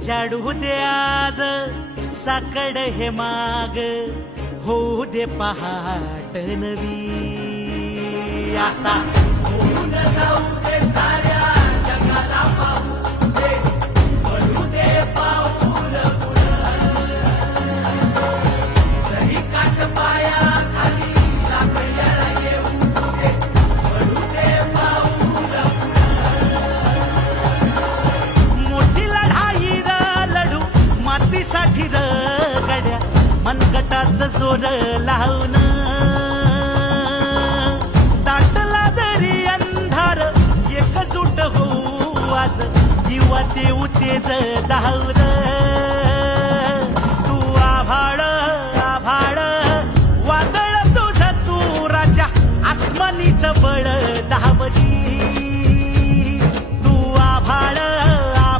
उजाडू दे आज साकड हे माग, होऊ दे पहाट नवी. आता होऊन जाऊ दे साऱ्या जगाला पाहू दे, पडू दे पाऊल जरी काट पाया खाली लाकड्याला येऊ दे, पडू दे पाऊल. मोठी लढाई र लढू मातीसाठी र गड्या, मनगटाचं जोर लावून. दाटला जरी अंधार एकजूट होऊ आज, दिवा देऊ तेज दावर.